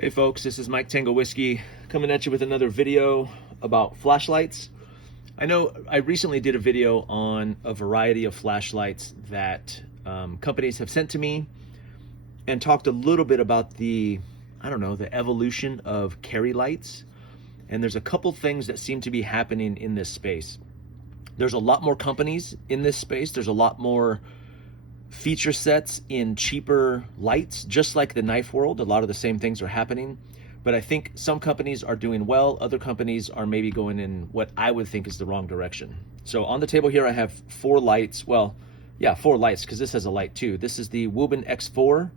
Hey folks, this is Mike Tango Whiskey coming at you with another video about flashlights. I know I recently did a video on a variety of flashlights that companies have sent to me and talked a little bit about the evolution of carry lights. And there's a couple things that seem to be happening in this space. There's a lot more companies in this space. There's a lot more feature sets in cheaper lights, just like the knife world. A lot of the same things are happening, but I think some companies are doing well. Other companies are maybe going in what I would think is the wrong direction. So on the table here, I have four lights. Well, yeah, four lights, because this has a light too. This is the Wuben X4.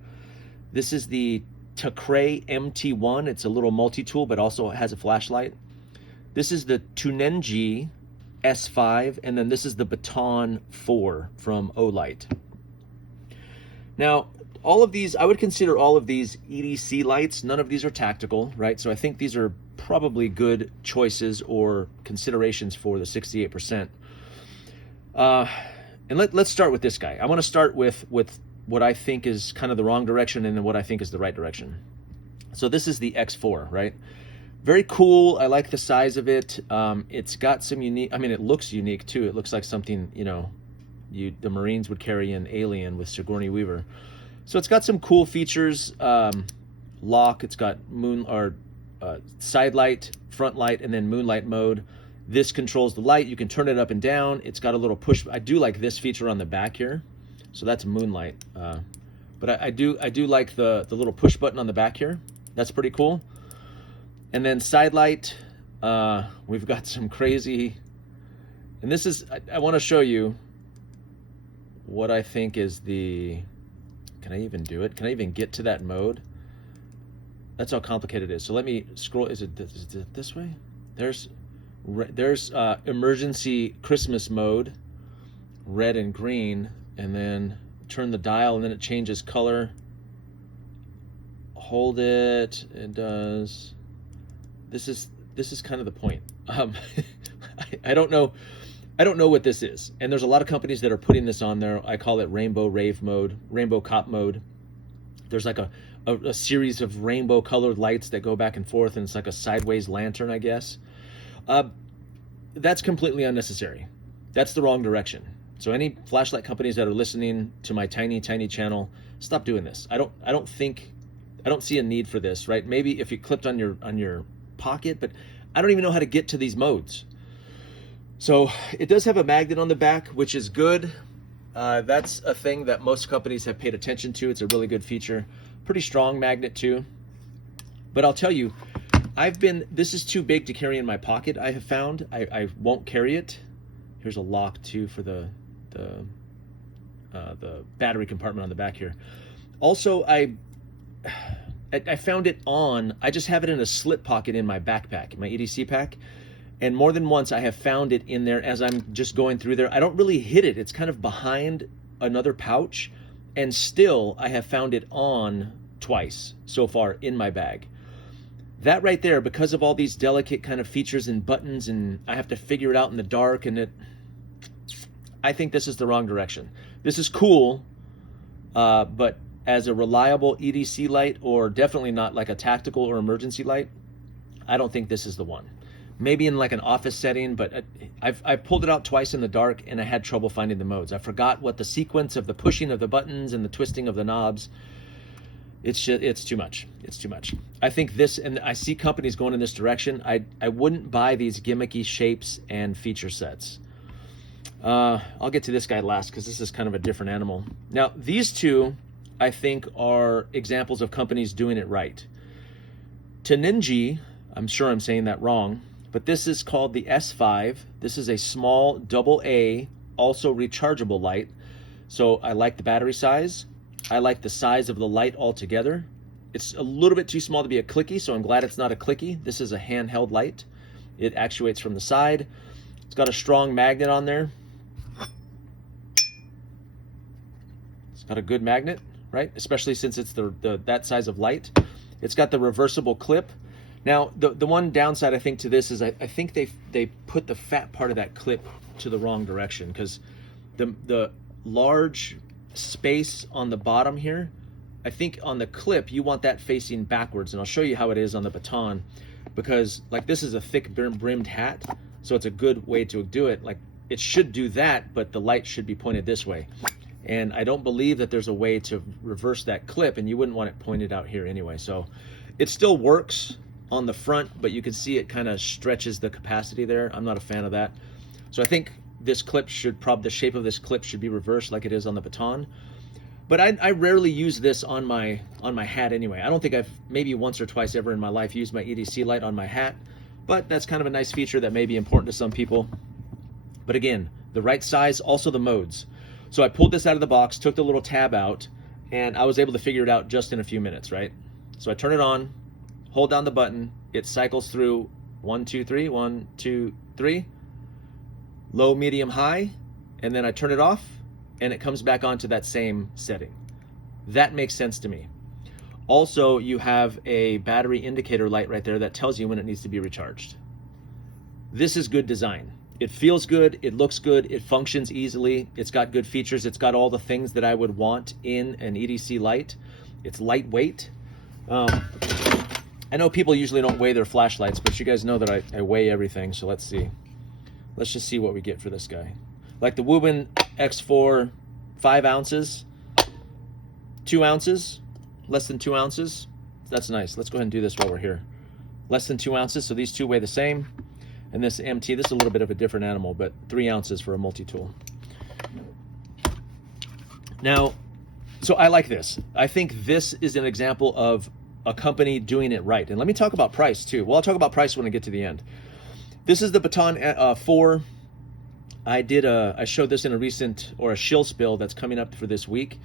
This is the Tecra MT1. It's a little multi-tool, but also has a flashlight. This is the Tuneni S5, and then this is the Baton 4 from Olight. Now, all of these, I would consider all of these EDC lights. None of these are tactical, right? So I think these are probably good choices or considerations for the 68%. And let's start with this guy. I want to start with what I think is kind of the wrong direction and then what I think is the right direction. So this is the X4, right? Very cool. I like the size of it. It's got some unique, it looks unique too. It looks like something, the Marines would carry in Alien with Sigourney Weaver. So it's got some cool features. Lock, it's got side light, front light, and then moonlight mode. This controls the light. You can turn it up and down. It's got a little push. I do like this feature on the back here. So that's moonlight. But I do like the little push button on the back here. That's pretty cool. And then side light, we've got some crazy, and this is, I want to show you what I think is can I even do it? Can I even get to that mode? That's how complicated it is. So let me scroll. Is it this way? There's emergency Christmas mode, red and green, and then turn the dial and then it changes color. Hold it, it does. This is kind of the point. I don't know what this is, and there's a lot of companies that are putting this on there. I call it rainbow rave mode, rainbow cop mode. There's like a series of rainbow colored lights that go back and forth, and it's like a sideways lantern, I guess. That's completely unnecessary. That's the wrong direction. So any flashlight companies that are listening to my tiny channel, stop doing this. I don't see a need for this, right? Maybe if you clipped on your pocket, but I don't even know how to get to these modes. So it does have a magnet on the back, which is good. That's a thing that most companies have paid attention to. It's a really good feature. Pretty strong magnet too. But I'll tell you, this is too big to carry in my pocket, I have found. I won't carry it. Here's a lock too for the battery compartment on the back here. Also, I found it I just have it in a slip pocket in my backpack, my EDC pack. And more than once I have found it in there as I'm just going through there. I don't really hit it. It's kind of behind another pouch. And still I have found it on twice so far in my bag. That right there, because of all these delicate kind of features and buttons, and I have to figure it out in the dark, and I think this is the wrong direction. This is cool, but as a reliable EDC light, or definitely not like a tactical or emergency light, I don't think this is the one. Maybe in like an office setting, but I've pulled it out twice in the dark and I had trouble finding the modes. I forgot what the sequence of the pushing of the buttons and the twisting of the knobs. It's too much. It's too much. I think this, and I see companies going in this direction. I wouldn't buy these gimmicky shapes and feature sets. I'll get to this guy last because this is kind of a different animal. Now these two, I think, are examples of companies doing it right. Tuneni, I'm sure I'm saying that wrong, but this is called the S5. This is a small AA, also rechargeable light. So I like the battery size. I like the size of the light altogether. It's a little bit too small to be a clicky, so I'm glad it's not a clicky. This is a handheld light. It actuates from the side. It's got a strong magnet on there. It's got a good magnet, right? Especially since it's that size of light. It's got the reversible clip. Now, the one downside I think to this is I think they put the fat part of that clip to the wrong direction, because the large space on the bottom here I think on the clip, you want that facing backwards, and I'll show you how it is on the Baton, because like this is a thick brimmed hat, so it's a good way to do it. Like it should do that, but the light should be pointed this way. And I don't believe that there's a way to reverse that clip, and you wouldn't want it pointed out here anyway. So it still works on the front, but you can see it kind of stretches the capacity there. I'm not a fan of that. So I think this clip should the shape of this clip should be reversed like it is on the Baton. But I rarely use this on my hat anyway. I don't think I've maybe once or twice ever in my life used my EDC light on my hat, but that's kind of a nice feature that may be important to some people. But again, the right size, also the modes. So I pulled this out of the box, took the little tab out, and I was able to figure it out just in a few minutes, right? So I turn it on, hold down the button, it cycles through 1, 2, 3, 1, 2, 3, low, medium, high, and then I turn it off, and it comes back onto that same setting. That makes sense to me. Also, you have a battery indicator light right there that tells you when it needs to be recharged. This is good design. It feels good, it looks good, it functions easily, it's got good features, it's got all the things that I would want in an EDC light. It's lightweight. I know people usually don't weigh their flashlights, but you guys know that I weigh everything, so let's see. Let's just see what we get for this guy. Like the Wuben X4, 5 ounces, 2 ounces, less than 2 ounces. That's nice. Let's go ahead and do this while we're here. Less than 2 ounces, so these two weigh the same. And this MT, this is a little bit of a different animal, but 3 ounces for a multi-tool. Now, so I like this. I think this is an example of a company doing it right. And let me talk about price too. Well, I'll talk about price when I get to the end. This is the Baton 4. I showed this in a recent, or a shill spill that's coming up for this week.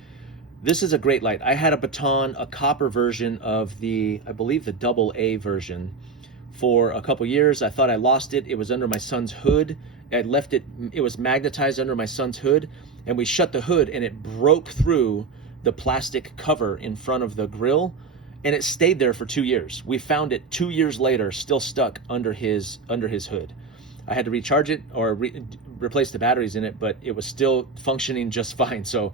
This is a great light. I had a Baton, a copper version of the, I believe the AA version, for a couple years. I thought I lost it. It was under my son's hood. I left it, it was magnetized under my son's hood, and we shut the hood and it broke through the plastic cover in front of the grill, and it stayed there for 2 years. We found it 2 years later, still stuck under his hood. I had to recharge it or replace the batteries in it, but it was still functioning just fine. So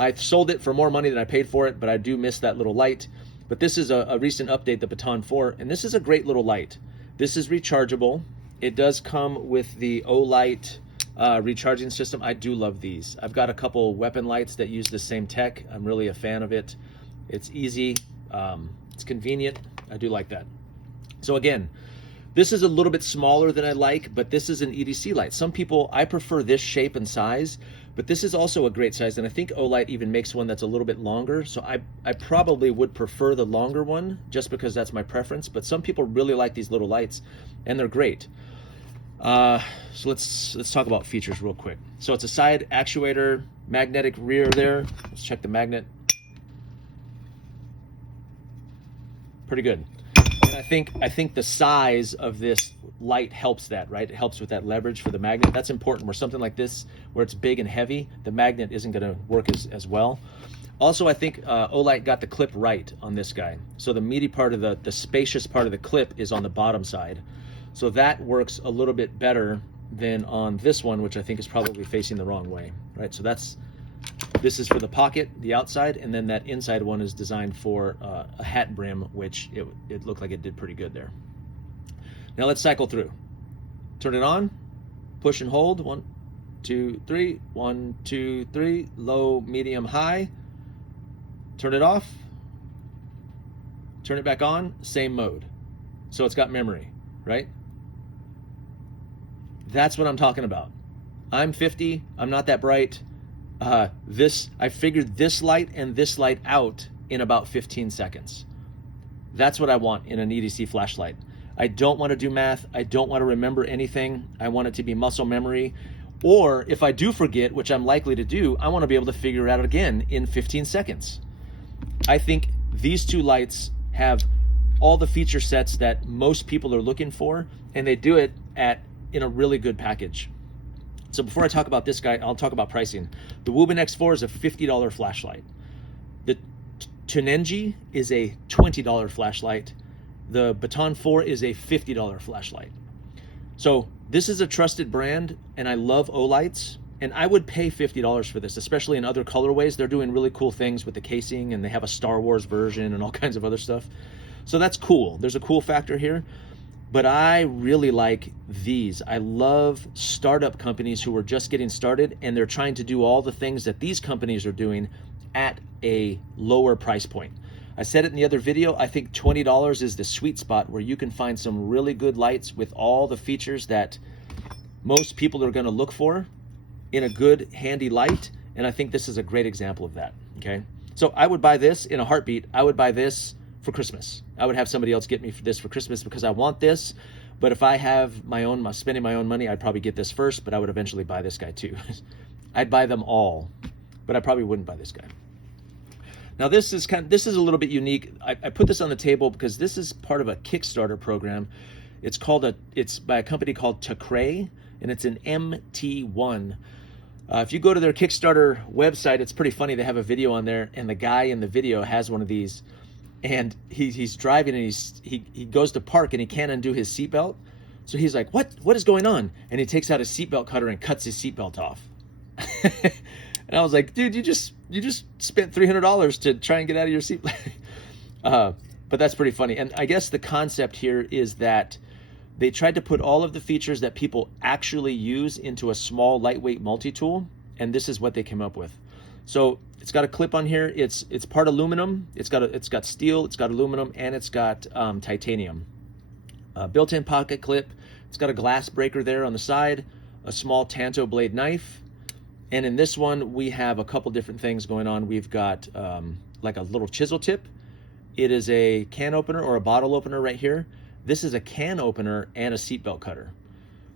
I sold it for more money than I paid for it, but I do miss that little light. But this is a recent update, the Baton 4, and this is a great little light. This is rechargeable. It does come with the Olight recharging system. I do love these. I've got a couple weapon lights that use the same tech. I'm really a fan of it. It's easy, it's convenient. I do like that. So again, this is a little bit smaller than I like, but this is an EDC light. Some people, I prefer this shape and size, but this is also a great size, and I think Olight even makes one that's a little bit longer, so I probably would prefer the longer one just because that's my preference, but some people really like these little lights, and they're great. So let's talk about features real quick. So it's a side actuator, magnetic rear there. Let's check the magnet. Pretty good. And I think the size of this light helps that, right? It helps with that leverage for the magnet. That's important. Where something like this, where it's big and heavy, the magnet isn't going to work as well. Also, I think Olight got the clip right on this guy. So the meaty part of the spacious part of the clip is on the bottom side. So that works a little bit better than on this one, which I think is probably facing the wrong way, right? So this is for the pocket, the outside, and then that inside one is designed for a hat brim, which it looked like it did pretty good there. Now let's cycle through. Turn it on, push and hold, 1, 2, 3, 1, 2, 3, low, medium, high. Turn it off, turn it back on, same mode. So it's got memory, right? That's what I'm talking about. I'm 50, I'm not that bright. I figured this light and this light out in about 15 seconds. That's what I want in an EDC flashlight. I don't want to do math. I don't want to remember anything. I want it to be muscle memory. Or if I do forget, which I'm likely to do, I want to be able to figure it out again in 15 seconds. I think these two lights have all the feature sets that most people are looking for, and they do it in a really good package. So before I talk about this guy, I'll talk about pricing. The Wuben X4 is a $50 flashlight. The Tuneni is a $20 flashlight. The Baton 4 is a $50 flashlight. So this is a trusted brand, and I love Olights, And I would pay $50 for this, especially in other colorways. They're doing really cool things with the casing, and they have a Star Wars version and all kinds of other stuff. So that's cool. There's a cool factor here. But I really like these. I love startup companies who are just getting started, and they're trying to do all the things that these companies are doing at a lower price point. I said it in the other video, I think $20 is the sweet spot where you can find some really good lights with all the features that most people are gonna look for in a good, handy light, and I think this is a great example of that, okay? So I would buy this in a heartbeat. I would buy this for Christmas. I would have somebody else get me this for Christmas because I want this, but if I have my own, spending my own money, I'd probably get this first, but I would eventually buy this guy too. I'd buy them all, but I probably wouldn't buy this guy. Now this is a little bit unique. I put this on the table because this is part of a Kickstarter program. It's by a company called Tecra, and it's an MT1. If you go to their Kickstarter website, it's pretty funny. They have a video on there, and the guy in the video has one of these, and he's driving, and he goes to park, and he can't undo his seatbelt. So he's like, what is going on? And he takes out his seatbelt cutter and cuts his seatbelt off. And I was like, dude, you just spent $300 to try and get out of your seat. But that's pretty funny. And I guess the concept here is that they tried to put all of the features that people actually use into a small, lightweight multi-tool, and this is what they came up with. So it's got a clip on here. It's part aluminum. It's got steel. It's got aluminum, and it's got titanium. Built-in pocket clip. It's got a glass breaker there on the side. A small Tanto blade knife. And in this one, we have a couple different things going on. We've got like a little chisel tip. It is a can opener or a bottle opener right here. This is a can opener and a seatbelt cutter.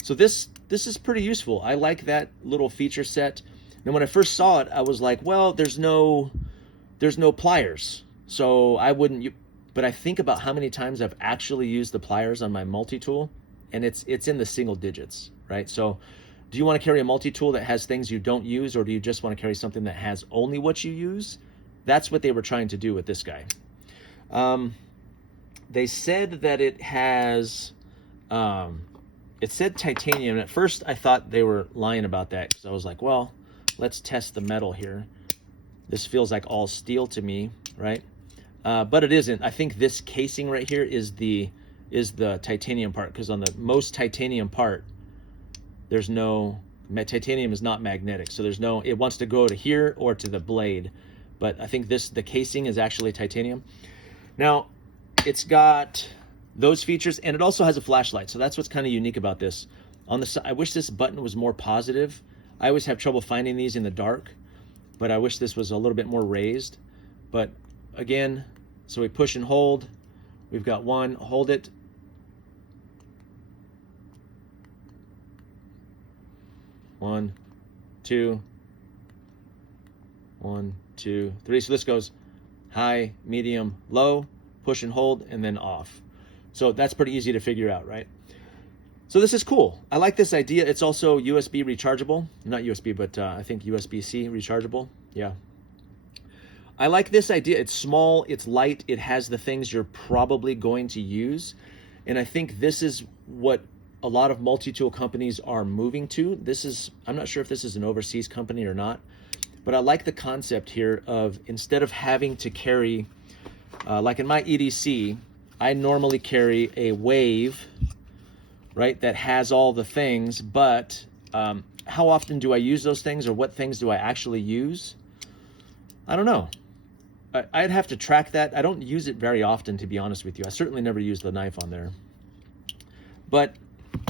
So this is pretty useful. I like that little feature set. And when I first saw it, I was like, well, there's no pliers. So I wouldn't, but I think about how many times I've actually used the pliers on my multi-tool, and it's in the single digits, right? So do you want to carry a multi-tool that has things you don't use, or do you just want to carry something that has only what you use? That's what they were trying to do with this guy. They said that it has, it said titanium. At first I thought they were lying about that, because I was like, well, let's test the metal here. This feels like all steel to me, right? But it isn't. I think this casing right here is the titanium part, because on the most titanium part, titanium is not magnetic, so it wants to go to here or to the blade. But I think the casing is actually titanium. Now, it's got those features, and it also has a flashlight, so that's what's kind of unique about this. On the side, I wish this button was more positive. I always have trouble finding these in the dark, but I wish this was a little bit more raised. But again, so we push and hold. We've got one, hold it. One, two, 1, 2, 3. So this goes high, medium, low, push and hold, and then off. So that's pretty easy to figure out, right? So this is cool. I like this idea. It's also USB rechargeable. Not USB, but I think USB-C rechargeable. Yeah. I like this idea. It's small, it's light, it has the things you're probably going to use. And I think this is what a lot of multi-tool companies are moving to. I'm not sure if this is an overseas company or not, but I like the concept here of, instead of having to carry, like in my EDC, I normally carry a wave, right, that has all the things, but how often do I use those things, or what things do I actually use? I don't know. I'd have to track that. I don't use it very often, to be honest with you. I certainly never use the knife on there.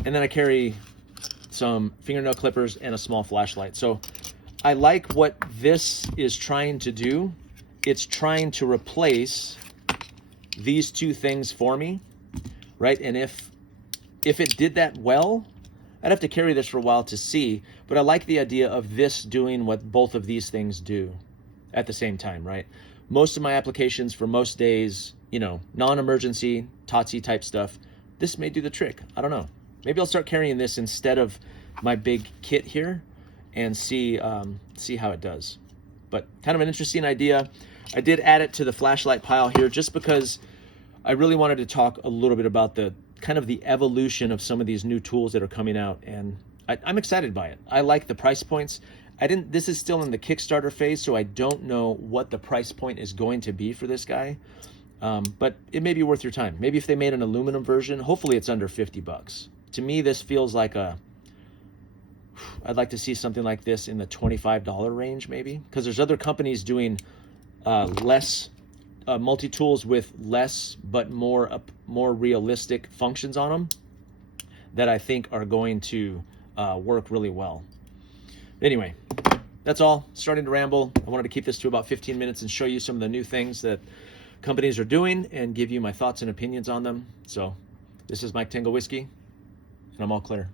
And then I carry some fingernail clippers and a small flashlight. So I like what this is trying to do. It's trying to replace these two things for me, right? And if it did that well, I'd have to carry this for a while to see, but I like the idea of this doing what both of these things do at the same time, right? Most of my applications for most days, non-emergency, TOTC type stuff, this may do the trick. I don't know. Maybe I'll start carrying this instead of my big kit here and see how it does. But kind of an interesting idea. I did add it to the flashlight pile here just because I really wanted to talk a little bit about the kind of the evolution of some of these new tools that are coming out. And I'm excited by it. I like the price points. This is still in the Kickstarter phase, so I don't know what the price point is going to be for this guy. But it may be worth your time. Maybe if they made an aluminum version, hopefully it's under 50 bucks. To me, this feels like I'd like to see something like this in the $25 range, maybe, because there's other companies doing less multi-tools with less but more realistic functions on them that I think are going to work really well. Anyway, that's all. Starting to ramble. I wanted to keep this to about 15 minutes and show you some of the new things that companies are doing and give you my thoughts and opinions on them. So this is Mike Tango Whiskey, and I'm all clear.